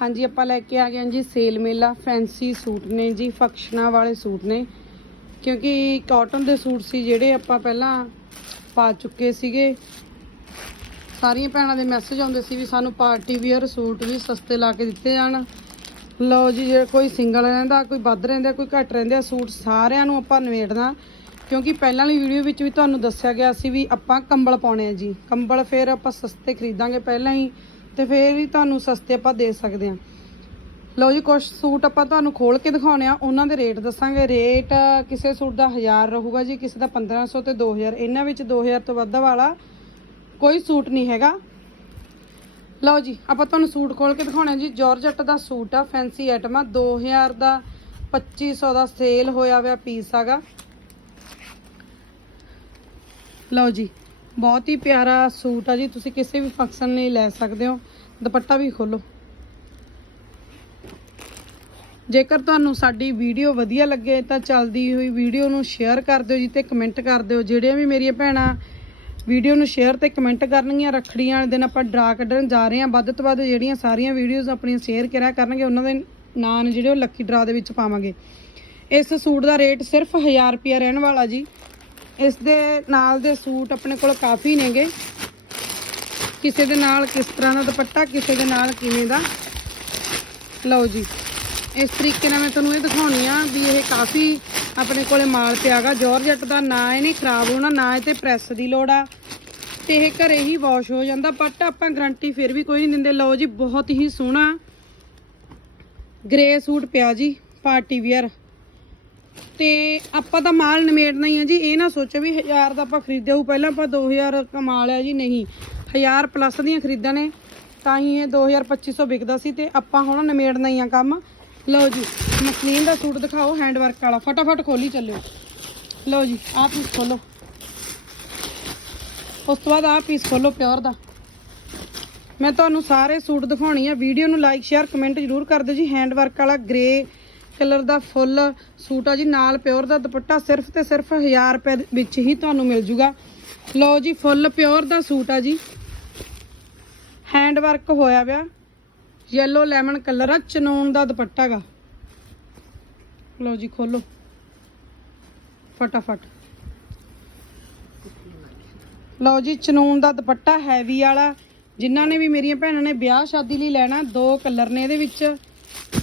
ਹਾਂਜੀ, ਆਪਾਂ ਲੈ ਕੇ ਆ ਗਏ ਹਾਂ ਜੀ ਸੇਲ ਮੇਲਾ। ਫੈਂਸੀ ਸੂਟ ਨੇ ਜੀ, ਫੰਕਸ਼ਨਾਂ ਵਾਲੇ ਸੂਟ ਨੇ। ਕਿਉਂਕਿ ਕਾਟਨ ਦੇ ਸੂਟ ਸੀ ਜਿਹੜੇ ਆਪਾਂ ਪਹਿਲਾਂ ਪਾ ਚੁੱਕੇ ਸੀਗੇ। ਸਾਰੀਆਂ ਭੈਣਾਂ ਦੇ ਮੈਸੇਜ ਆਉਂਦੇ ਸੀ ਵੀ ਸਾਨੂੰ ਪਾਰਟੀ ਵੀਅਰ ਸੂਟ ਵੀ ਸਸਤੇ ਲਾ ਕੇ ਦਿੱਤੇ ਜਾਣ। ਲਓ ਜੀ, ਜੇ ਕੋਈ ਸਿੰਗਲ ਰਹਿੰਦਾ, ਕੋਈ ਵੱਧ ਰਹਿੰਦਾ, ਕੋਈ ਘੱਟ ਰਹਿੰਦਾ, ਸੂਟ ਸਾਰਿਆਂ ਨੂੰ ਆਪਾਂ ਨਿਬੇੜਨਾ। ਕਿਉਂਕਿ ਪਹਿਲਾਂ ਵਾਲੀ ਵੀਡੀਓ ਵਿੱਚ ਵੀ ਤੁਹਾਨੂੰ ਦੱਸਿਆ ਗਿਆ ਸੀ ਵੀ ਆਪਾਂ ਕੰਬਲ ਪਾਉਣੇ ਆ ਜੀ। ਕੰਬਲ ਫਿਰ ਆਪਾਂ ਸਸਤੇ ਖਰੀਦਾਂਗੇ ਪਹਿਲਾਂ ਹੀ। ਤੇ ਫਿਰ ਵੀ ਤੁਹਾਨੂੰ ਸਸਤੇ ਆਪਾਂ ਦੇ ਸਕਦੇ ਹਾਂ। ਲਓ ਜੀ ਕੁਝ ਸੂਟ ਆਪਾਂ ਤੁਹਾਨੂੰ ਖੋਲ ਕੇ ਦਿਖਾਉਣੇ ਆ ਉਹਨਾਂ ਦੇ ਰੇਟ ਦੱਸਾਂਗੇ। ਰੇਟ ਕਿਸੇ ਸੂਟ ਦਾ 1000 ਰਹੂਗਾ ਜੀ, ਕਿਸੇ ਦਾ 1500 ਤੇ 2000 ਇਹਨਾਂ ਵਿੱਚ 2000 ਤੋਂ ਵੱਧ ਵਾਲਾ ਕੋਈ ਸੂਟ ਨਹੀਂ ਹੈਗਾ। ਲਓ ਜੀ, ਆਪਾਂ ਤੁਹਾਨੂੰ ਸੂਟ ਖੋਲ ਕੇ ਦਿਖਾਉਣਾ ਜੀ। ਜਾਰਜਟ ਦਾ ਸੂਟ ਆ ਫੈਂਸੀ ਆਈਟਮ ਆ। 2000 ਦਾ 2500 ਦਾ ਸੇਲ ਹੋਇਆ ਹੋਇਆ ਪੀਸ ਹੈਗਾ। ਲਓ ਜੀ ਬਹੁਤ ਹੀ ਪਿਆਰਾ ਸੂਟ ਆ ਜੀ, ਤੁਸੀਂ ਕਿਸੇ ਵੀ ਫੰਕਸ਼ਨ ਲਈ ਲੈ ਸਕਦੇ ਹੋ। ਦੁਪੱਟਾ ਵੀ ਖੋਲੋ। ਜੇਕਰ ਤੁਹਾਨੂੰ ਸਾਡੀ ਵੀਡੀਓ ਵਧੀਆ ਲੱਗੇ ਤਾਂ ਚੱਲਦੀ ਹੋਈ ਵੀਡੀਓ ਨੂੰ ਸ਼ੇਅਰ ਕਰ ਦਿਓ ਜੀ ਤੇ ਕਮੈਂਟ ਕਰ ਦਿਓ। ਜਿਹੜੀਆਂ ਵੀ ਮੇਰੀਆਂ ਭੈਣਾਂ ਵੀਡੀਓ ਨੂੰ ਸ਼ੇਅਰ ਤੇ ਕਮੈਂਟ ਕਰਨਗੀਆਂ, ਰੱਖੜੀਆਂ ਵਾਲੇ ਦਿਨ ਆਪਾਂ ਡਰਾ ਕੱਢਣ ਜਾ ਰਹੇ ਹਾਂ। ਵੱਧ ਤੋਂ ਵੱਧ ਜਿਹੜੀਆਂ ਸਾਰੀਆਂ ਵੀਡੀਓਜ਼ ਆਪਣੀਆਂ ਸ਼ੇਅਰ ਕਰਿਆ ਕਰਨਗੇ, ਉਹਨਾਂ ਦੇ ਨਾਂ ਜਿਹੜੇ ਉਹ ਲੱਕੀ ਡਰਾ ਦੇ ਵਿੱਚ ਪਾਵਾਂਗੇ। ਇਸ ਸੂਟ ਦਾ ਰੇਟ ਸਿਰਫ 1000 ਰੁਪਿਆ ਰਹਿਣ ਵਾਲਾ ਜੀ। ਇਸ ਦੇ ਨਾਲ ਦੇ ਸੂਟ ਆਪਣੇ ਕੋਲ ਕਾਫੀ ਨੇਗੇ। ਕਿਸੇ ਦੇ ਨਾਲ ਕਿਸ ਤਰ੍ਹਾਂ ਦਾ ਦੁਪੱਟਾ, ਕਿਸੇ ਦੇ ਨਾਲ ਕਿਵੇਂ ਦਾ। ਲਓ ਜੀ, ਇਸ ਤਰੀਕੇ ਨਾਲ ਮੈਂ ਤੁਹਾਨੂੰ ਇਹ ਦਿਖਾਉਣੀ ਆ ਵੀ ਇਹ ਕਾਫੀ ਆਪਣੇ ਕੋਲੇ ਮਾਲ ਪਿਆਗਾ ਜਾਰਜਟ ਦਾ ਨਾ ਇਹ ਨਹੀਂ ਖਰਾਬ ਹੋਣਾ, ਨਾ ਇਹ ਤੇ ਪ੍ਰੈਸ ਦੀ ਲੋੜ ਆ। ਤੇ ਇਹ ਘਰੇ ਹੀ ਵਾਸ਼ ਹੋ ਜਾਂਦਾ ਬਟ ਆਪਾਂ ਗਰੰਟੀ ਫਿਰ ਵੀ ਕੋਈ ਨਹੀਂ ਦਿੰਦੇ। ਲਓ ਜੀ, ਬਹੁਤ ਹੀ ਸੋਹਣਾ ਗ੍ਰੇ ਸੂਟ ਪਿਆ ਜੀ, ਪਾਰਟੀ ਵੀਅਰ ਤੇ ਆਪਾਂ ਤਾਂ ਮਾਲ ਨਿਮੇੜਨਾ ਹੀ ਆ ਜੀ, ਇਹ ਨਾ ਸੋਚੋ ਵੀ 1000 ਦਾ ਆਪਾਂ ਖਰੀਦਿਆ ਹੋਊ, ਪਹਿਲਾਂ ਆਪਾਂ 2000 ਕਮਾ ਲਿਆ ਜੀ, ਨਹੀਂ। 1000 ਪਲੱਸ ਦੀਆਂ ਖਰੀਦਾਂ ਨੇ, ਤਾਂ ਹੀ ਇਹ 2000 2500 ਵਿਕਦਾ ਸੀ ਤੇ ਆਪਾਂ ਹੁਣ ਨਿਮੇੜਨਾ ਹੀ ਆ ਕੰਮ। ਲਓ ਜੀ ਮਸਲੀਨ ਦਾ ਸੂਟ ਦਿਖਾਓ ਹੈਂਡ ਵਰਕ ਵਾਲਾ, ਫਟਾਫਟ ਖੋਲੀ ਚੱਲਿਓ। ਲਓ ਜੀ, ਆਹ ਪੀਸ ਖੋਲੋ। ਉਸ ਤੋਂ ਬਾਅਦ ਆਹ ਪੀਸ ਖੋਲੋ ਪਿਓਰ ਦਾ। ਮੈਂ ਤੁਹਾਨੂੰ ਸਾਰੇ ਸੂਟ ਦਿਖਾਉਣੀ ਆ, ਵੀਡੀਓ ਨੂੰ ਲਾਈਕ ਸ਼ੇਅਰ ਕਮੈਂਟ ਜ਼ਰੂਰ ਕਰ ਦਿਓ ਜੀ ਹੈਂਡ ਵਰਕ ਵਾਲਾ ਗ੍ਰੇ ਕਲਰ ਦਾ ਫੁੱਲ ਸੂਟ ਆ ਜੀ, ਨਾਲ ਪਿਓਰ ਦਾ ਦੁਪੱਟਾ ਸਿਰਫ ਤੇ ਸਿਰਫ 1000 ਰੁਪਏ ਵਿੱਚ ਹੀ ਤੁਹਾਨੂੰ ਮਿਲ ਜੂਗਾ। ਲਓ ਜੀ, ਫੁੱਲ ਪਿਓਰ ਦਾ ਸੂਟ ਆ ਜੀ। ਹੈਂਡ ਵਰਕ ਹੋਇਆ ਵਿਆ ਯੈਲੋ ਲੈਮਨ ਕਲਰ ਆ ਚਨੂਨ ਦਾ ਦੁਪੱਟਾ ਗਾ ਲਓ ਜੀ, ਖੋਲੋ। ਫਟਾਫਟ। ਲਓ ਜੀ ਚਨੂਨ ਦਾ ਦੁਪੱਟਾ ਹੈਵੀ ਵਾਲਾ। ਜਿਨ੍ਹਾਂ ਨੇ ਵੀ ਮੇਰੀਆਂ ਭੈਣਾਂ ਨੇ ਵਿਆਹ ਸ਼ਾਦੀ ਲਈ ਲੈਣਾ, ਦੋ ਕਲਰ ਨੇ ਇਹਦੇ ਵਿੱਚ।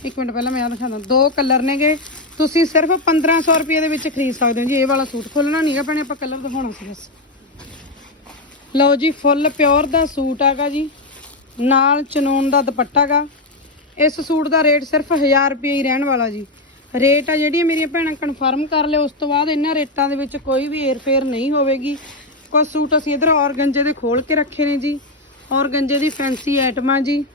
ਇੱਕ ਮਿੰਟ ਪਹਿਲਾਂ ਮੈਂ ਆ ਦਿਖਾਉਂਦਾ। ਦੋ ਕਲਰ ਨੇਗੇ। ਤੁਸੀਂ ਸਿਰਫ 1500 ਰੁਪਏ ਦੇ ਵਿੱਚ ਖਰੀਦ ਸਕਦੇ ਹੋ ਜੀ। ਇਹ ਵਾਲਾ ਸੂਟ ਖੋਲਣਾ ਨਹੀਂਗਾ ਭੈਣੇ, ਆਪਾਂ ਕਲਰ ਦਿਖਾਉਣਾ ਸੀ ਬਸ। ਲਓ ਜੀ, ਫੁੱਲ ਪਿਓਰ ਦਾ ਸੂਟ ਆਗਾ ਜੀ। ਨਾਲ ਚਨੂਨ ਦਾ ਦੁਪੱਟਾ ਗਾ। ਇਸ ਸੂਟ ਦਾ ਰੇਟ ਸਿਰਫ 1000 ਰੁਪਏ ਹੀ ਰਹਿਣ ਵਾਲਾ ਜੀ। ਰੇਟ ਆ ਜਿਹੜੀਆਂ ਮੇਰੀਆਂ ਭੈਣਾਂ ਕਨਫਰਮ ਕਰ ਲਿਓ, ਉਸ ਤੋਂ ਬਾਅਦ ਇਹਨਾਂ ਰੇਟਾਂ ਦੇ ਵਿੱਚ ਕੋਈ ਵੀ ਏਰਫੇਰ ਨਹੀਂ ਹੋਵੇਗੀ। ਕੁਝ ਸੂਟ ਅਸੀਂ ਇਧਰ ਔਰਗੰਜੇ ਦੇ ਖੋਲ ਕੇ ਰੱਖੇ ਨੇ ਜੀ। ਔਰਗੰਜੇ ਦੀ ਫੈਂਸੀ ਆਈਟਮਾਂ ਜੀ।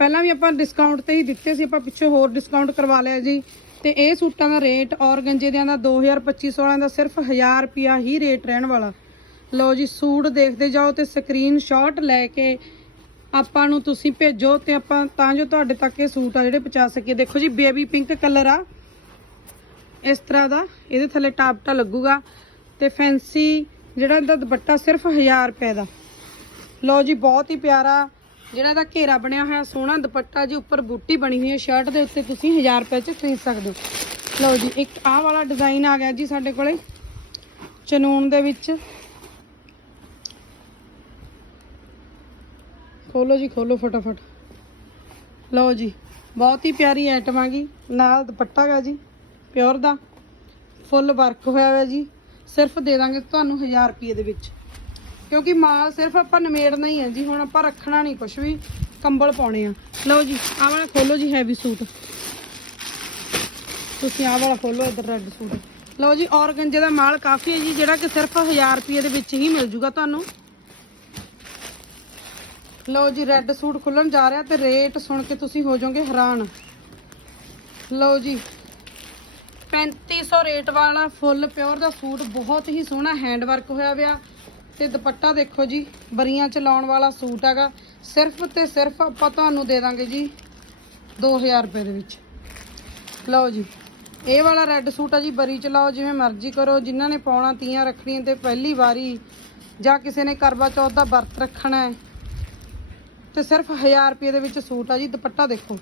ਪਹਿਲਾਂ ਵੀ ਆਪਾਂ ਡਿਸਕਾਊਂਟ ਤੇ ਹੀ ਦਿੱਤੇ ਸੀ, ਆਪਾਂ ਪਿੱਛੇ ਹੋਰ ਡਿਸਕਾਊਂਟ ਕਰਵਾ ਲਿਆ ਜੀ। ਤੇ ਇਹ ਸੂਟਾਂ ਦਾ ਰੇਟ ਔਰਗੰਜੇ ਦਿਆਂ ਦਾ 2025 ਵਾਲਿਆਂ ਦਾ ਸਿਰਫ 1000 ਰੁਪਿਆ ਹੀ ਰੇਟ ਰਹਿਣ ਵਾਲਾ। ਲਓ ਜੀ, ਸੂਟ ਦੇਖਦੇ ਜਾਓ ਤੇ ਸਕਰੀਨਸ਼ਾਟ ਲੈ ਕੇ ਆਪਾਂ ਨੂੰ ਤੁਸੀਂ ਭੇਜੋ ਤੇ ਆਪਾਂ ਤਾਂ ਜੋ ਤੁਹਾਡੇ ਤੱਕ ਇਹ ਸੂਟ ਆ ਜਿਹੜੇ ਪਹੁੰਚਾ ਸਕੀਏ। ਦੇਖੋ ਜੀ ਬੇਬੀ ਪਿੰਕ ਕਲਰ ਆ। ਇਸ ਤਰ੍ਹਾਂ ਦਾ, ਇਹਦੇ ਥੱਲੇ ਟਾਪਟਾ ਲੱਗੂਗਾ ਤੇ ਫੈਂਸੀ ਜਿਹੜਾ ਇਹਦਾ ਦੁਪੱਟਾ ਸਿਰਫ 1000 ਰੁਪਏ ਦਾ। ਲਓ ਜੀ, ਬਹੁਤ ਹੀ ਪਿਆਰਾ ਜਿਹੜਾ ਦਾ ਘੇਰਾ ਬਣਿਆ ਹੋਇਆ, ਸੋਹਣਾ ਦੁਪੱਟਾ ਜੀ, ਉੱਪਰ ਬੂਟੀ ਬਣੀ ਹੋਈ ਹੈ ਸ਼ਰਟ ਦੇ ਉੱਤੇ ਤੁਸੀਂ 1000 ਰੁਪਏ ਚ ਖਰੀਦ ਸਕਦੇ ਹੋ। ਲਓ ਜੀ, ਇੱਕ ਆਹ ਵਾਲਾ ਡਿਜ਼ਾਈਨ ਆ ਗਿਆ ਜੀ ਸਾਡੇ ਕੋਲੇ, ਚਨੂਨ ਦੇ ਵਿੱਚ। ਖੋਲੋ ਜੀ, ਖੋਲੋ ਫਟਾਫਟ। ਲਓ ਜੀ, ਬਹੁਤ ਹੀ ਪਿਆਰੀ ਆਈਟਮ ਆ ਗਈ, ਨਾਲ ਦੁਪੱਟਾ ਗਾ ਜੀ ਪਿਓਰ ਦਾ। ਫੁੱਲ ਵਰਕ ਹੋਇਆ ਹੋਇਆ ਜੀ, ਸਿਰਫ ਦੇ ਦਾਂਗੇ ਤੁਹਾਨੂੰ 1000 ਰੁਪਏ ਦੇ ਵਿੱਚ। ਕਿਉਂਕਿ ਮਾਲ ਸਿਰਫ ਆਪਾਂ ਨਮੇੜਨਾ ਹੀ ਹੈ ਜੀ, ਹੁਣ ਆਪਾਂ ਰੱਖਣਾ ਨਹੀਂ ਕੁਝ ਵੀ, ਕੰਬਲ ਪਾਉਣੇ ਆ। ਲਓ ਜੀ, ਆਹ ਵਾਲਾ ਖੋਲੋ ਜੀ ਹੈਵੀ ਸੂਟ ਤੁਸੀਂ ਆਹ ਵਾਲਾ ਖੋਲੋ, ਇਧਰ ਰੈੱਡ ਸੂਟ ਲਓ ਜੀ, ਔਰਗੰਜੇ ਦਾ ਮਾਲ ਕਾਫੀ ਹੈ ਜੀ, ਜਿਹੜਾ ਕਿ ਸਿਰਫ 1000 ਰੁਪਏ ਦੇ ਵਿੱਚ ਹੀ ਮਿਲ ਜੂਗਾ ਤੁਹਾਨੂੰ। ਲਓ ਜੀ ਰੈੱਡ ਸੂਟ ਖੁੱਲਣ ਜਾ ਰਿਹਾ ਤੇ ਰੇਟ ਸੁਣ ਕੇ ਤੁਸੀਂ ਹੋ ਜਾਓਗੇ ਹੈਰਾਨ। ਲਓ ਜੀ 3500 ਰੇਟ ਵਾਲਾ ਫੁੱਲ ਪਿਓਰ ਦਾ ਸੂਟ ਬਹੁਤ ਹੀ ਸੋਹਣਾ ਹੈਂਡ ਵਰਕ ਹੋਇਆ ਵਿਆ ਤੇ ਦੁਪੱਟਾ ਦੇਖੋ ਜੀ, ਬਰੀਆਂ ਚ ਲਾਉਣ ਵਾਲਾ ਸੂਟ ਹੈਗਾ। ਸਿਰਫ ਤੇ ਸਿਰਫ ਆਪਾਂ ਤੁਹਾਨੂੰ ਦੇ ਦਾਂਗੇ ਜੀ 2000 ਰੁਪਏ ਦੇ ਵਿੱਚ। ਲਓ ਜੀ, ਇਹ ਵਾਲਾ ਰੈੱਡ ਸੂਟ ਆ ਜੀ, ਬਰੀ ਚ ਲਾਓ ਜਿਵੇਂ ਮਰਜ਼ੀ ਕਰੋ, ਜਿਨ੍ਹਾਂ ਨੇ ਪਾਉਣਾ, ਤੀਆਂ ਰੱਖਣੀਆਂ ਤੇ ਪਹਿਲੀ ਵਾਰੀ ਜਾਂ ਕਿਸੇ ਨੇ ਕਰਵਾ ਚੌਥ ਦਾ ਵਰਤ ਰੱਖਣਾ ਹੈ। ਤੇ ਸਿਰਫ 1000 ਰੁਪਏ ਦੇ ਵਿੱਚ ਸੂਟ ਆ ਜੀ, ਦੁਪੱਟਾ ਦੇਖੋ।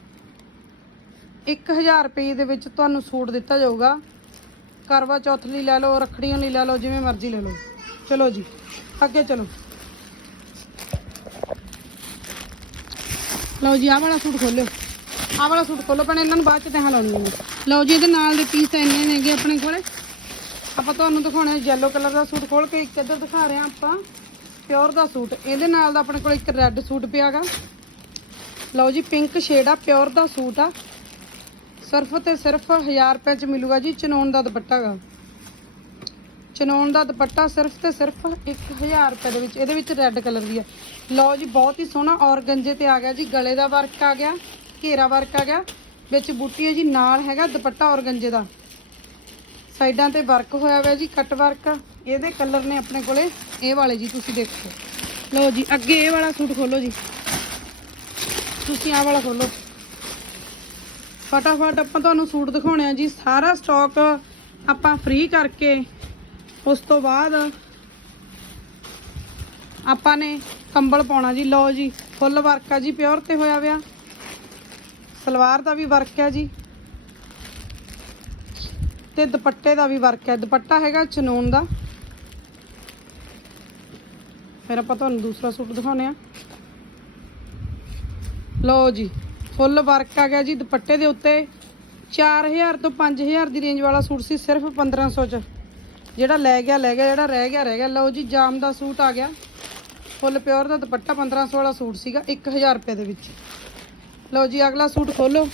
1000 ਰੁਪਏ ਦੇ ਵਿੱਚ ਤੁਹਾਨੂੰ ਸੂਟ ਦਿੱਤਾ ਜਾਊਗਾ। ਕਰਵਾ ਚੌਥ ਲਈ ਲੈ ਲਓ, ਰੱਖੜੀਆਂ ਲਈ ਲੈ ਲਓ, ਜਿਵੇਂ ਮਰਜ਼ੀ ਲੈ ਲਓ। ਚਲੋ ਜੀ। ਅੱਗੇ ਚਲੋ। ਲਓ ਜੀ, ਆਹ ਵਾਲਾ ਸੂਟ ਖੋਲਿਓ ਆਹ ਵਾਲਾ ਸੂਟ ਖੋਲੋ ਪਰ ਇਹਨਾਂ ਨੂੰ ਬਾਅਦ ਚ ਤਹਾਂ ਲਾਉਣੀ ਹੈ ਲਓ ਜੀ, ਇਹਦੇ ਨਾਲ ਦੇ ਪੀਸ ਇੰਨੇ ਨੇਗੇ ਆਪਣੇ ਕੋਲੇ। ਆਪਾਂ ਤੁਹਾਨੂੰ ਦਿਖਾਉਣਾ ਯੈਲੋ ਕਲਰ ਦਾ ਸੂਟ। ਖੋਲ ਕੇ ਇੱਕ ਇੱਧਰ ਦਿਖਾ ਰਹੇ ਹਾਂ ਆਪਾਂ। ਪਿਓਰ ਦਾ ਸੂਟ। ਇਹਦੇ ਨਾਲ ਦਾ ਆਪਣੇ ਕੋਲ ਇੱਕ ਰੈੱਡ ਸੂਟ ਪਿਆਗਾ। ਲਓ ਜੀ ਪਿੰਕ ਸ਼ੇਡ ਆ ਪਿਓਰ ਦਾ ਸੂਟ ਆ। ਸਿਰਫ ਤੇ ਸਿਰਫ 1000 ਰੁਪਏ ਚ ਮਿਲੂਗਾ ਜੀ ਚਨੌਨ ਦਾ ਦੁਪੱਟਾ ਗਾ। ਚਨੌਨ ਦਾ ਦੁਪੱਟਾ ਸਿਰਫ ਤੇ ਸਿਰਫ 1000 ਰੁਪਏ ਦੇ ਵਿੱਚ, ਇਹਦੇ ਵਿੱਚ ਰੈੱਡ ਕਲਰ ਦੀ ਹੈ। ਲਓ ਜੀ, ਬਹੁਤ ਹੀ ਸੋਹਣਾ ਔਰਗੰਜੇ ਤੇ ਆ ਗਿਆ ਜੀ, ਗਲੇ ਦਾ ਵਰਕ ਆ ਗਿਆ, ਘੇਰਾ ਵਰਕ ਆ ਗਿਆ, ਵਿੱਚ ਬੂਟੀ ਹੈ ਜੀ, ਨਾਲ ਹੈਗਾ ਦੁਪੱਟਾ ਔਰਗੰਜੇ ਦਾ। ਸਾਈਡਾਂ ਤੇ ਵਰਕ ਹੋਇਆ ਹੋਇਆ ਜੀ ਕੱਟ ਵਰਕ ਇਹਦੇ ਕਲਰ ਨੇ ਆਪਣੇ ਕੋਲੇ, ਇਹ ਵਾਲੇ ਜੀ, ਤੁਸੀਂ ਦੇਖੋ। ਲਓ ਜੀ, ਅੱਗੇ ਇਹ ਵਾਲਾ ਸੂਟ ਖੋਲੋ ਜੀ। ਤੁਸੀਂ ਆਹ ਵਾਲਾ ਖੋਲੋ। ਫਟਾਫਟ ਆਪਾਂ ਤੁਹਾਨੂੰ ਸੂਟ ਦਿਖਾਉਣੇ ਆ ਜੀ, ਸਾਰਾ ਸਟਾਕ ਆਪਾਂ ਫ੍ਰੀ ਕਰਕੇ ਉਸ ਤੋਂ ਬਾਅਦ ਆਪਾਂ ਨੇ ਕੰਬਲ ਪਾਉਣਾ ਜੀ, ਲਓ ਜੀ, ਫੁੱਲ ਵਰਕ ਆ ਜੀ ਪਿਓਰ ਤੇ ਹੋਇਆ ਵਿਆ। ਸਲਵਾਰ ਦਾ ਵੀ ਵਰਕ ਹੈ ਜੀ। ਤੇ ਦੁਪੱਟੇ ਦਾ ਵੀ ਵਰਕ ਹੈ ਦੁਪੱਟਾ ਹੈਗਾ ਚਨੂਨ ਦਾ। ਫਿਰ ਆਪਾਂ ਤੁਹਾਨੂੰ ਦੂਸਰਾ ਸੂਟ ਦਿਖਾਉਨੇ ਆ। ਲਓ ਜੀ, ਫੁੱਲ ਵਰਕ ਆ ਗਿਆ ਜੀ, ਦੁਪੱਟੇ ਦੇ ਉੱਤੇ 4000 ਤੋਂ 5000 ਦੀ ਰੇਂਜ ਵਾਲਾ ਸੂਟ ਸੀ, ਸਿਰਫ 1500 ਚ। ਜਿਹੜਾ ਲੈ ਗਿਆ ਲੈ ਗਿਆ, ਜਿਹੜਾ ਰਹਿ ਗਿਆ ਰਹਿ ਗਿਆ। ਲਓ ਜੀ, ਜਾਮ ਦਾ ਸੂਟ ਆ ਗਿਆ। ਫੁੱਲ ਪਿਓਰ ਦਾ ਦੁਪੱਟਾ 1500 ਵਾਲਾ ਸੂਟ ਸੀਗਾ 1000 ਰੁਪਏ ਦੇ ਵਿੱਚ। ਲਓ ਜੀ, ਅਗਲਾ ਸੂਟ ਖੋਲੋ।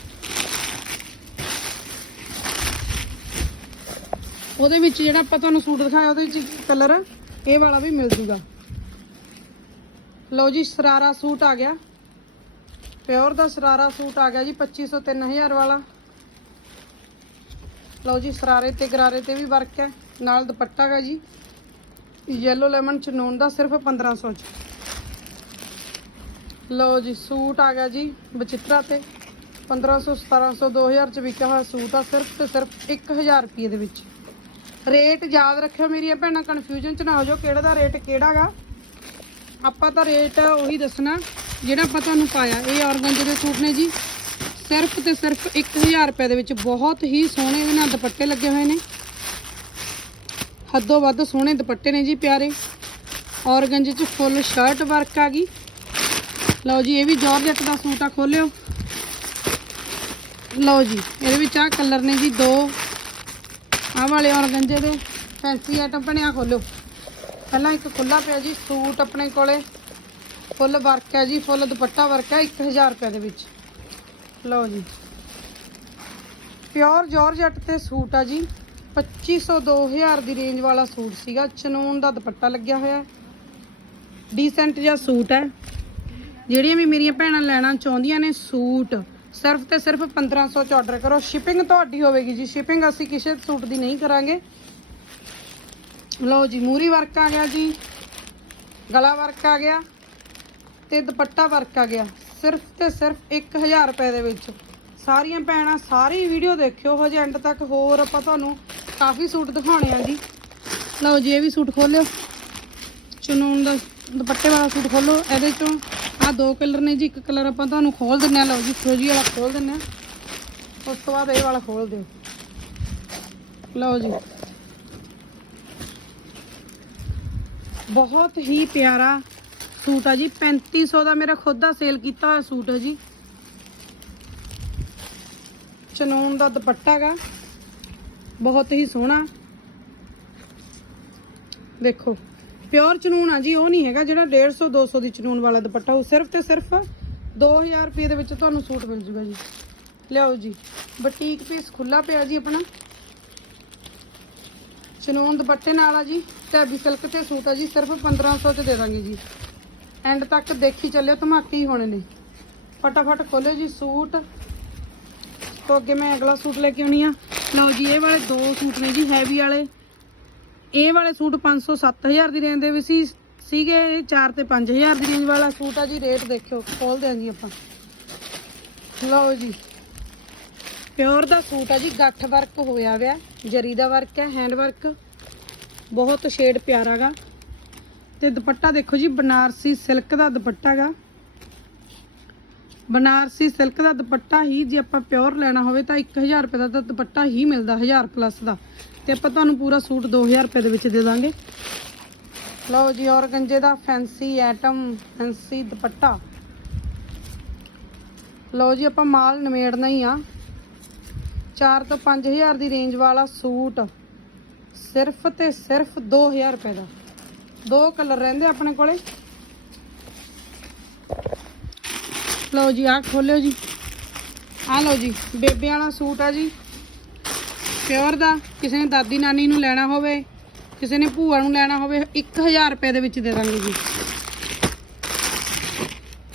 ਉਹਦੇ ਵਿੱਚ ਜਿਹੜਾ ਆਪਾਂ ਤੁਹਾਨੂੰ ਸੂਟ ਦਿਖਾਇਆ, ਉਹਦੇ ਵਿੱਚ ਕਲਰ, ਇਹ ਵਾਲਾ ਵੀ ਮਿਲ ਜੂਗਾ। ਲਓ ਜੀ, ਸਰਾਰਾ ਸੂਟ ਆ ਗਿਆ। ਪਿਓਰ ਦਾ ਸਰਾਰਾ ਸੂਟ ਆ ਗਿਆ ਜੀ 2500 3000 ਵਾਲਾ। ਲਓ ਜੀ, ਸਰਾਰੇ ਤੇ ਗਰਾਰੇ ਤੇ ਵੀ ਵਰਕ ਹੈ। ਨਾਲ ਦੁਪੱਟਾ ਹੈ ਜੀ। ਯੈਲੋ ਲੈਮਨ ਚਨੂਨ ਦਾ ਸਿਰਫ 1500 ਚ। ਲਓ ਜੀ, ਸੂਟ ਆ ਗਿਆ ਜੀ ਬਚਿੱਤਰਾ ਤੇ। 1500 1700 2000 ਚ ਵਿਕਿਆ ਹੋਇਆ ਸੂਟ ਆ ਸਿਰਫ ਤੇ ਸਿਰਫ 1000 ਰੁਪਏ ਦੇ ਵਿੱਚ। ਰੇਟ ਯਾਦ ਰੱਖਿਓ ਮੇਰੀਆਂ ਭੈਣਾਂ ਕਨਫਿਊਜ਼ਨ ਚ ਨਾ ਹੋ ਜਾਓ ਕਿਹੜਾ ਦਾ ਰੇਟ ਕਿਹੜਾਗਾ ਆਪਾਂ ਤਾਂ ਰੇਟ ਉਹੀ ਦੱਸਣਾ, ਜਿਹੜਾ ਆਪਾਂ ਤੁਹਾਨੂੰ ਪਾਇਆ, ਇਹ ਔਰਗੰਜੇ ਦੇ ਸੂਟ ਨੇ ਜੀ। ਸਿਰਫ ਤੇ ਸਿਰਫ 1000 ਰੁਪਏ ਦੇ ਵਿੱਚ ਬਹੁਤ ਹੀ ਸੋਹਣੇ ਇਹਦੇ ਨਾਲ ਦੁਪੱਟੇ ਲੱਗੇ ਹੋਏ ਨੇ। ਹੱਦੋਂ ਵੱਧ ਸੋਹਣੇ ਦੁਪੱਟੇ ਨੇ ਜੀ ਪਿਆਰੇ। ਔਰਗੰਜੇ 'ਚ ਫੁੱਲ ਸ਼ਰਟ ਵਰਕ ਆ ਗਈ। ਲਓ ਜੀ, ਇਹ ਵੀ ਜਾਰਜਟ ਦਾ ਸੂਟ ਆ, ਖੋਲਿਓ। ਲਓ ਜੀ, ਇਹਦੇ ਵਿੱਚ ਆ ਕਲਰ ਨੇ ਜੀ ਦੋ। ਆਹ ਵਾਲੇ ਔਰਗੰਜੇ ਦੇ ਫੈਂਸੀ ਆਈਟਮ ਬਣਿਆ ਖੋਲਿਓ। ਪਹਿਲਾਂ ਇੱਕ ਖੁੱਲਾ ਪਿਆ ਜੀ, ਸੂਟ ਆਪਣੇ ਕੋਲੇ। ਫੁੱਲ ਵਰਕ ਹੈ ਜੀ ਫੁੱਲ ਦੁਪੱਟਾ ਵਰਕ ਹੈ 1000 ਰੁਪਏ ਦੇ ਵਿੱਚ। ਲਓ ਜੀ। ਪਿਓਰ ਜਾਰਜਟ ਤੇ ਸੂਟ ਆ ਜੀ। 2500 2000 ਦੀ ਰੇਂਜ ਵਾਲਾ ਸੂਟ ਸੀਗਾ। ਚਨੂਨ ਦਾ ਦੁਪੱਟਾ ਲੱਗਿਆ ਹੋਇਆ ਹੈ। ਡੀਸੈਂਟ ਜਿਹਾ ਸੂਟ ਹੈ। ਜਿਹੜੀਆਂ ਵੀ ਮੇਰੀਆਂ ਭੈਣਾਂ ਲੈਣਾ ਚਾਹੁੰਦੀਆਂ ਨੇ ਸੂਟ, ਸਿਰਫ ਤੇ ਸਿਰਫ 1500 ਚ ਆਰਡਰ ਕਰੋ। ਸ਼ਿਪਿੰਗ ਤੁਹਾਡੀ ਹੋਵੇਗੀ ਜੀ। ਸ਼ਿਪਿੰਗ ਅਸੀਂ ਕਿਸੇ ਸੂਟ ਦੀ ਨਹੀਂ ਕਰਾਂਗੇ। ਲਓ ਜੀ, ਮੂਰੀ ਵਰਕ ਆ ਗਿਆ ਜੀ। ਗਲਾ ਵਰਕ ਆ ਗਿਆ। ਤੇ ਦੁਪੱਟਾ ਵਰਕ ਆ ਗਿਆ। ਸਿਰਫ ਤੇ ਸਿਰਫ 1000 ਰੁਪਏ ਦੇ ਵਿੱਚ। ਸਾਰੀਆਂ ਭੈਣਾਂ ਸਾਰੀ ਵੀਡੀਓ ਦੇਖਿਓ। ਹਜੇ ਐਂਡ ਤੱਕ ਹੋਰ ਆਪਾਂ ਤੁਹਾਨੂੰ ਕਾਫੀ ਸੂਟ ਦਿਖਾਉਣੇ ਆ ਜੀ। ਲਓ ਜੀ, ਇਹ ਵੀ ਸੂਟ ਖੋਲਿਓ। ਚਨੂਨ ਦਾ ਦੁਪੱਟੇ ਵਾਲਾ ਸੂਟ ਖੋਲੋ। ਇਹਦੇ ਚੋਂ ਆ ਦੋ ਕਲਰ ਨੇ ਜੀ, ਇੱਕ ਕਲਰ ਆਪਾਂ ਤੁਹਾਨੂੰ ਖੋਲ ਦਿੰਨੇ ਆ ਲਓ ਜੀ, ਫਰੋਜੀ ਵਾਲਾ ਖੋਲ ਦਿੰਨੇ ਆ ਉਸ ਤੋਂ ਬਾਅਦ ਇਹ ਵਾਲਾ ਖੋਲ ਦਿਓ। ਲਓ ਜੀ। ਬਹੁਤ ਹੀ ਪਿਆਰਾ ਸੂਟ ਆ ਜੀ। 3500 ਦਾ ਮੇਰਾ ਖੁਦ ਦਾ ਸੇਲ ਕੀਤਾ ਹੋਇਆ ਸੂਟ ਹੈ ਜੀ। ਚਨੂਨ ਦਾ ਦੁਪੱਟਾ ਗਾ ਬਹੁਤ ਹੀ ਸੋਹਣਾ। ਦੇਖੋ ਪਿਓਰ ਚਨੂਨ ਆ ਜੀ, ਉਹ ਨਹੀਂ ਹੈਗਾ ਜਿਹੜਾ 150 200 ਦੀ ਚਨੂਨ ਵਾਲਾ ਦੁਪੱਟਾ, ਉਹ ਸਿਰਫ ਤੇ ਸਿਰਫ 2000 ਰੁਪਏ ਦੇ ਵਿੱਚ ਤੁਹਾਨੂੰ ਸੂਟ ਮਿਲ ਜੂਗਾ ਜੀ। ਲਿਆਓ ਜੀ, ਬਟੀਕ ਪੀਸ ਖੁੱਲਾ ਪਿਆ ਜੀ ਆਪਣਾ। ਚਨੂਨ ਦੁਪੱਟੇ ਨਾਲ ਆ ਜੀ ਟੈਬੀ ਸਿਲਕ ਤੇ ਸੂਟ ਆ ਜੀ, ਸਿਰਫ 1500 ਚ ਦੇ ਦਾਂਗੇ ਜੀ। ਐਂਡ ਤੱਕ ਦੇਖੀ ਚੱਲਿਓ, ਧਮਾਕੇ ਹੀ ਹੋਣੇ ਨੇ। ਫਟਾਫਟ ਖੋਲਿਓ ਜੀ ਸੂਟ। ਤੋਂ ਅੱਗੇ ਮੈਂ ਅਗਲਾ ਸੂਟ ਲੈ ਕੇ ਆਉਣੀ ਆ। ਲਓ ਜੀ, ਇਹ ਵਾਲੇ ਦੋ ਸੂਟ ਨੇ ਜੀ ਹੈਵੀ ਵਾਲੇ। ਇਹ ਵਾਲੇ ਸੂਟ 500 7000 ਦੀ ਰੇਂਜ ਦੇ ਵਿੱਚ ਸੀ, ਸੀਗੇ ਇਹ 4 ਤੇ 5000 ਦੀ ਰੇਂਜ ਵਾਲਾ ਸੂਟ ਆ ਜੀ ਰੇਟ ਦੇਖਿਓ, ਖੋਲਦੇ ਆਂ ਜੀ ਆਪਾਂ। ਲਓ ਜੀ ਪਿਓਰ ਦਾ ਸੂਟ ਆ ਜੀ, ਗੱਠ ਵਰਕ ਹੋਇਆ ਵਿਆ, ਜਰੀ ਦਾ ਵਰਕ ਹੈ ਹੈਂਡ ਵਰਕ ਬਹੁਤ ਸ਼ੇਡ ਪਿਆਰਾ ਗਾ। ਤੇ ਦੁਪੱਟਾ ਦੇਖੋ ਜੀ, ਬਨਾਰਸੀ ਸਿਲਕ ਦਾ ਦੁਪੱਟਾ ਗਾ। ਬਨਾਰਸੀ ਸਿਲਕ ਦਾ ਦੁਪੱਟਾ ਹੀ ਜੇ ਆਪਾਂ ਪਿਓਰ ਲੈਣਾ ਹੋਵੇ ਤਾਂ 1000 ਰੁਪਏ ਦਾ ਤਾਂ ਦੁਪੱਟਾ ਹੀ ਮਿਲਦਾ 1000 ਪਲੱਸ ਦਾ। ਤੇ ਆਪਾਂ ਤੁਹਾਨੂੰ ਪੂਰਾ ਸੂਟ 2000 ਰੁਪਏ ਦੇ ਵਿੱਚ ਦੇ ਦਾਂਗੇ। ਲਓ ਜੀ ਔਰਗੰਜੇ ਦਾ ਫੈਂਸੀ ਐਟਮ ਫੈਂਸੀ ਦੁਪੱਟਾ। ਲਓ ਜੀ, ਆਪਾਂ ਮਾਲ ਨਿਮੇੜਨਾ ਹੀ ਆ। 4 ਤੋਂ 5000 ਦੀ ਰੇਂਜ ਵਾਲਾ ਸੂਟ, ਸਿਰਫ ਤੇ ਸਿਰਫ 2000 ਰੁਪਏ ਦਾ। ਦੋ ਕਲਰ ਰਹਿੰਦੇ ਆਪਣੇ ਕੋਲੇ। ਲਓ ਜੀ, ਆਹ ਖੋਲਿਓ ਜੀ। ਆਹ ਲਓ ਜੀ, ਬੇਬੇ ਵਾਲਾ ਸੂਟ ਆ ਜੀ। ਪਿਓਰ ਦਾ, ਕਿਸੇ ਨੇ ਦਾਦੀ ਨਾਨੀ ਨੂੰ ਲੈਣਾ ਹੋਵੇ, ਕਿਸੇ ਨੇ ਭੂਆ ਨੂੰ ਲੈਣਾ ਹੋਵੇ 1000 ਰੁਪਏ ਦੇ ਵਿੱਚ ਦੇ ਦਾਂਗੇ ਜੀ।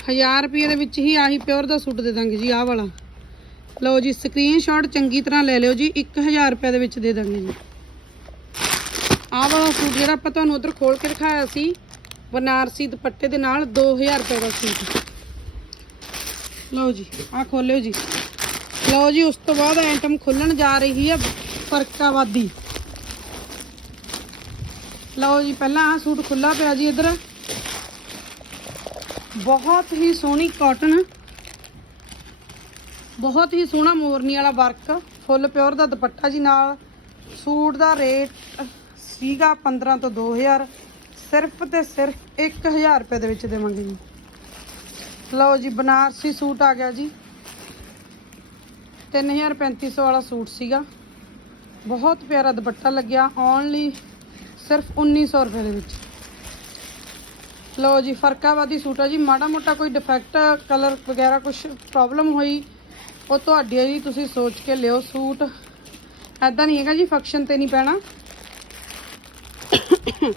1000 ਰੁਪਏ ਦੇ ਵਿੱਚ ਹੀ ਆਹੀ ਪਿਓਰ ਦਾ ਸੂਟ ਦੇ ਦਾਂਗੇ ਜੀ, ਆਹ ਵਾਲਾ। ਲਓ ਜੀ ਸਕਰੀਨਸ਼ਾਟ ਚੰਗੀ ਤਰ੍ਹਾਂ ਲੈ ਲਿਓ ਜੀ 1000 ਰੁਪਏ ਦੇ ਵਿੱਚ ਦੇ ਦਾਂਗੇ ਜੀ। ਆਹ ਵਾਲਾ ਸੂਟ ਜਿਹੜਾ ਆਪਾਂ ਤੁਹਾਨੂੰ ਉਧਰ ਖੋਲ ਕੇ ਦਿਖਾਇਆ ਸੀ, ਬਨਾਰਸੀ ਦੁਪੱਟੇ ਦੇ ਨਾਲ 2000 ਰੁਪਏ ਦਾ ਸੂਟ। ਲਓ ਜੀ, ਆਹ ਖੋਲਿਓ ਜੀ। ਲਓ ਜੀ, ਉਸ ਤੋਂ ਬਾਅਦ ਐਟਮ ਖੁੱਲਣ ਜਾ ਰਹੀ ਹੈ ਫਰਕਾਵਾਦੀ। ਲਓ ਜੀ, ਪਹਿਲਾਂ ਆਹ ਸੂਟ ਖੁੱਲਾ ਪਿਆ ਜੀ ਇਧਰ। ਬਹੁਤ ਹੀ ਸੋਹਣੀ ਕਾਟਨ ਬਹੁਤ ਹੀ ਸੋਹਣਾ ਮੋਰਨੀ ਵਾਲਾ ਵਰਕ ਫੁੱਲ ਪਿਓਰ ਦਾ ਦੁਪੱਟਾ ਜੀ ਨਾਲ। ਸੂਟ ਦਾ ਰੇਟ ਸੀਗਾ 15 ਤੋਂ 2000 ਸਿਰਫ ਤੇ ਸਿਰਫ 1000 ਰੁਪਏ ਦੇ ਵਿੱਚ ਦੇਵਾਂਗੇ ਜੀ। ਲਓ ਜੀ, ਬਨਾਰਸੀ ਸੂਟ ਆ ਗਿਆ ਜੀ। 3350 ਵਾਲਾ ਸੂਟ ਸੀਗਾ। ਬਹੁਤ ਪਿਆਰਾ ਦੁਪੱਟਾ ਲੱਗਿਆ ਓਨਲੀ ਸਿਰਫ 1900 ਰੁਪਏ ਦੇ ਵਿੱਚ। ਲਓ ਜੀ ਫਰਕਾਵਾਦੀ ਸੂਟ ਆ ਜੀ। ਮਾੜਾ ਮੋਟਾ ਕੋਈ ਡਿਫੈਕਟ ਕਲਰ ਵਗੈਰਾ ਕੁਝ ਪ੍ਰੋਬਲਮ ਹੋਈ, ਉਹ ਤੁਹਾਡੀ ਆ ਜੀ, ਤੁਸੀਂ ਸੋਚ ਕੇ ਲਿਓ ਸੂਟ। ਐਦਾਂ ਨਹੀਂ ਹੈਗਾ ਜੀ ਫੰਕਸ਼ਨ ਤੇ ਨਹੀਂ ਪੈਣਾ।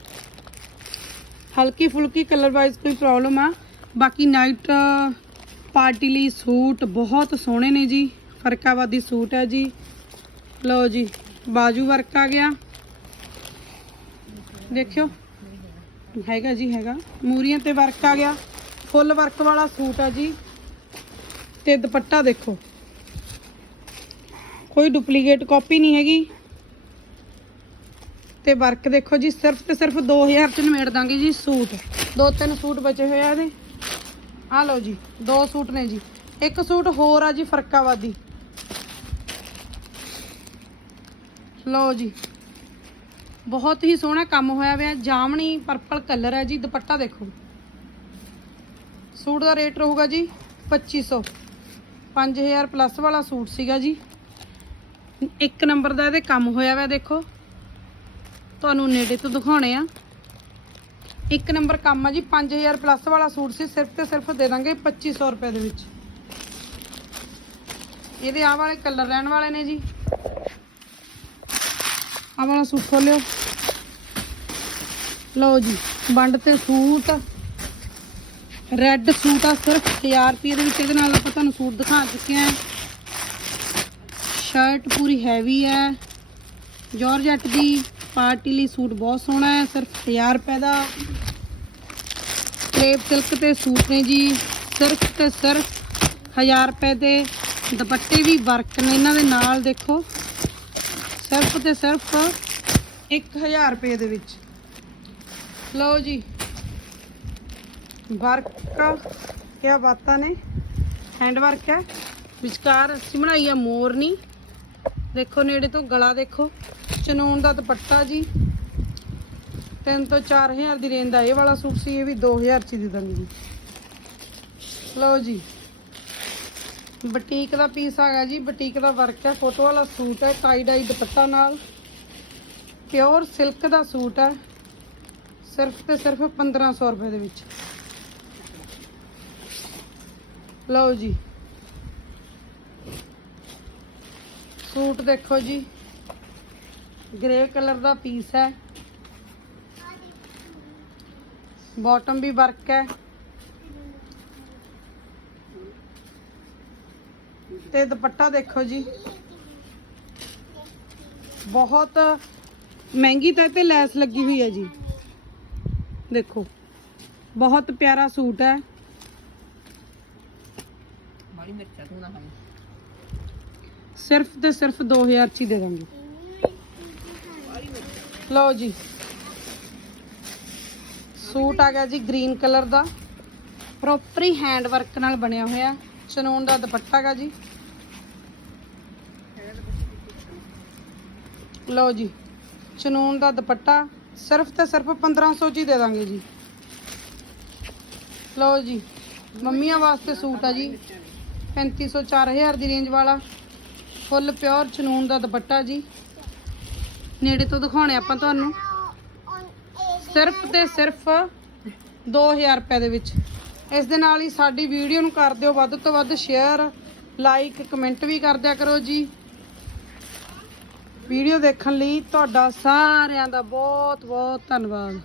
ਹਲਕੀ ਫੁਲਕੀ ਕਲਰ ਵਾਈਜ਼ ਕੋਈ ਪ੍ਰੋਬਲਮ ਆ। ਬਾਕੀ ਨਾਈਟ ਪਾਰਟੀ ਲਈ ਸੂਟ ਬਹੁਤ ਸੋਹਣੇ ਨੇ ਜੀ। ਫਰਕਾਵਾਦੀ ਸੂਟ ਹੈ ਜੀ। ਲਓ ਜੀ, ਬਾਜੂ ਵਰਕ ਆ ਗਿਆ। ਦੇਖਿਓ। ਹੈਗਾ ਜੀ, ਹੈਗਾ। ਮੂਰੀਆਂ ਤੇ ਵਰਕ ਆ ਗਿਆ। ਫੁੱਲ ਵਰਕ ਵਾਲਾ ਸੂਟ ਆ ਜੀ। ਤੇ ਦੁਪੱਟਾ ਦੇਖੋ। ਕੋਈ ਡੁਪਲੀਕੇਟ ਕਾਪੀ ਨਹੀਂ ਹੈਗੀ। ਤੇ ਵਰਕ ਦੇਖੋ ਜੀ, ਸਿਰਫ ਤੇ ਸਿਰਫ 2000 ਚ ਨਿਮੇੜ ਦਾਂਗੇ ਜੀ ਸੂਟ। ਦੋ ਤਿੰਨ ਸੂਟ ਬਚੇ ਹੋਏ ਆ ਇਹਦੇ। ਆ ਲਓ ਜੀ, ਦੋ ਸੂਟ ਨੇ ਜੀ। ਇੱਕ ਸੂਟ ਹੋਰ ਆ ਜੀ ਫਰਕਾਵਾਦੀ। ਲਓ ਜੀ, ਬਹੁਤ ਹੀ ਸੋਹਣਾ ਕੰਮ ਹੋਇਆ ਹੋਇਆ ਜਾਮਣੀ ਪਰਪਲ ਕਲਰ ਹੈ ਜੀ, ਦੁਪੱਟਾ ਦੇਖੋ। ਸੂਟ ਦਾ ਰੇਟ ਰਹੂਗਾ ਜੀ 2500 5000 ਪਲੱਸ ਵਾਲਾ ਸੂਟ ਸੀਗਾ ਜੀ। ਇੱਕ ਨੰਬਰ ਦਾ ਇਹਦੇ ਕੰਮ ਹੋਇਆ ਹੋਇਆ ਦੇਖੋ। ਤੁਹਾਨੂੰ ਨੇੜੇ ਤੋਂ ਦਿਖਾਉਣੇ ਆ। ਇੱਕ ਨੰਬਰ ਕੰਮ ਆ ਜੀ 5000 ਪਲੱਸ ਵਾਲਾ ਸੂਟ ਸੀ, ਸਿਰਫ ਤੇ ਸਿਰਫ ਦੇ ਦਾਂਗੇ 2500 ਰੁਪਏ ਦੇ ਵਿੱਚ। ਇਹਦੇ ਆ ਵਾਲੇ ਕਲਰ ਰਹਿਣ ਵਾਲੇ ਨੇ ਜੀ। ਆਹ ਵਾਲਾ ਸੂਟ ਖੋਲਿਓ। ਲਓ ਜੀ, ਵੰਡ ਤੇ ਸੂਟ। ਰੈੱਡ ਸੂਟ ਆ, ਸਿਰਫ 1000 ਰੁਪਏ ਦੇ ਵਿੱਚ। ਇਹਦੇ ਨਾਲ ਆਪਾਂ ਤੁਹਾਨੂੰ ਸੂਟ ਦਿਖਾ ਚੁੱਕੇ ਆ ਸ਼ਰਟ ਪੂਰੀ ਹੈਵੀ ਹੈ। ਜਾਰਜਟ ਦੀ ਪਾਰਟੀ ਲਈ ਸੂਟ ਬਹੁਤ ਸੋਹਣਾ ਹੈ, ਸਿਰਫ 1000 ਰੁਪਏ ਦਾ। ਕ੍ਰੇਪ ਸਿਲਕ ਤੇ ਸੂਟ ਨੇ ਜੀ। ਸਿਰਫ ਤੇ ਸਿਰਫ 1000 ਰੁਪਏ ਦੇ ਦੁਪੱਟੇ ਵੀ ਵਰਕ ਨੇ ਇਹਨਾਂ ਦੇ ਨਾਲ, ਦੇਖੋ। ਸਿਰਫ ਤੇ ਸਿਰਫ 1000 ਰੁਪਏ ਦੇ ਵਿੱਚ। ਲਓ ਜੀ। ਵਰਕ ਕਿਆ ਬਾਤਾਂ ਨੇ। ਹੈਂਡ ਵਰਕ ਹੈ ਵਿਚਕਾਰ ਅਸੀਂ ਬਣਾਈ ਹੈ ਮੋਰਨੀ। ਦੇਖੋ ਨੇੜੇ ਤੋਂ ਗਲਾ, ਦੇਖੋ। ਚਨੂਨ ਦਾ ਦੁਪੱਟਾ ਜੀ। ਤਿੰਨ ਤੋਂ 4000 ਦੀ ਰੇਂਜ ਦਾ ਇਹ ਵਾਲਾ ਸੂਟ ਸੀ, ਇਹ ਵੀ 2000 ਚ ਹੀ ਦੇ ਦਾਂਗੇ ਜੀ। ਲਓ ਜੀ। ਬਟੀਕ ਦਾ ਪੀਸ ਹੈਗਾ ਜੀ, ਬਟੀਕ ਦਾ ਵਰਕ ਹੈ ਫੋਟੋ ਵਾਲਾ ਸੂਟ ਹੈ ਟਾਈ ਡਾਈ ਦੁਪੱਟਾ ਨਾਲ। ਪਿਓਰ ਸਿਲਕ ਦਾ ਸੂਟ ਹੈ ਸਿਰਫ ਤੇ ਸਿਰਫ 1500 ਰੁਪਏ ਦੇ ਵਿੱਚ। ਲਓ ਜੀ। ਸੂਟ ਦੇਖੋ ਜੀ। ਗ੍ਰੇ ਕਲਰ ਦਾ ਪੀਸ ਹੈ ਬਾਟਮ ਵੀ ਵਰਕ ਹੈ। ਤੇ ਦੁਪੱਟਾ ਦੇਖੋ ਜੀ। ਬਹੁਤ ਮਹਿੰਗੀ ਤਾਂ ਤੇ ਲੈਸ ਲੱਗੀ ਹੋਈ ਹੈ ਜੀ। ਦੇਖੋ ਬਹੁਤ ਪਿਆਰਾ ਸੂਟ ਹੈ। ਬੜੀ ਮਿਰਚਾਂ ਤੂੰ ਨਾ ਖਾਈ। ਸਿਰਫ ਤੇ ਸਿਰਫ 2000 ਚ ਹੀ ਦੇ ਦਾਂਗੇ। ਲਓ ਜੀ। ਸੂਟ ਆ ਗਿਆ ਜੀ ਗ੍ਰੀਨ ਕਲਰ ਦਾ। ਪ੍ਰੋਪਰੀ ਹੀ ਹੈਂਡ ਵਰਕ ਨਾਲ ਬਣਿਆ ਹੋਇਆ। ਚਨੂਨ ਦਾ ਦੁਪੱਟਾ ਗਾ ਜੀ। ਲਓ ਜੀ, ਚਨੂਨ ਦਾ ਦੁਪੱਟਾ। ਸਿਰਫ ਤੇ ਸਿਰਫ 1500 ਚ ਹੀ ਦੇ ਦਾਂਗੇ ਜੀ। ਲਓ ਜੀ, ਮੰਮੀਆਂ ਵਾਸਤੇ ਸੂਟ ਆ ਜੀ। 3500 4000 ਦੀ ਰੇਂਜ ਵਾਲਾ। ਫੁੱਲ ਪਿਓਰ ਚਨੂਨ ਦਾ ਦੁਪੱਟਾ ਜੀ। ਨੇੜੇ ਤੋਂ ਦਿਖਾਉਣੇ ਆਪਾਂ ਤੁਹਾਨੂੰ। ਸਿਰਫ ਤੇ ਸਿਰਫ 2000 ਰੁਪਏ ਦੇ ਵਿੱਚ। ਇਸ ਦੇ ਨਾਲ ਹੀ ਸਾਡੀ ਵੀਡੀਓ ਨੂੰ ਕਰ ਦਿਓ ਵੱਧ ਤੋਂ ਵੱਧ ਸ਼ੇਅਰ, ਲਾਈਕ, ਕਮੈਂਟ ਵੀ ਕਰ ਦਿਆ ਕਰੋ ਜੀ। ਵੀਡੀਓ ਦੇਖਣ ਲਈ ਤੁਹਾਡਾ ਸਾਰਿਆਂ ਦਾ ਬਹੁਤ ਬਹੁਤ ਧੰਨਵਾਦ।